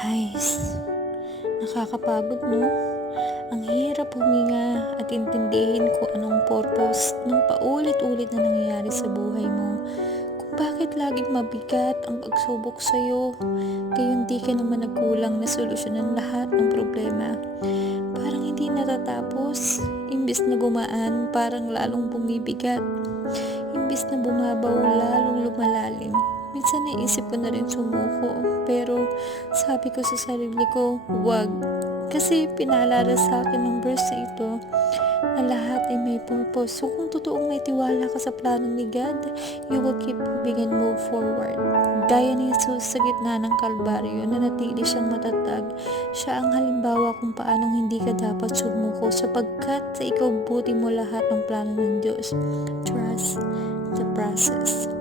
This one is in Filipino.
Hays, nakakapagod no? Ang hirap huminga at intindihin kung anong purpose ng paulit-ulit na nangyayari sa buhay mo. Kung bakit laging mabigat ang pagsubok sa'yo, gayon di ka naman nagkulang na solusyonan lahat ng problema. Parang hindi natatapos, imbis na gumaan, parang lalong bumibigat. Imbis na bumabaw, lalong lumalalim. Minsan naisip ko na rin sumuko, pero sabi ko sa sarili ko, wag. Kasi pinaalala sa akin ng verse na ito na lahat ay may purpose. So kung totoong may tiwala ka sa plano ni God, you will keep moving and move forward. Gaya ni Jesus sa gitna ng Kalbaryo, nanatili siyang matatag. Siya ang halimbawa kung paanong hindi ka dapat sumuko sapagkat sa ikabubuti mo lahat ng plano ng Diyos. Trust the process.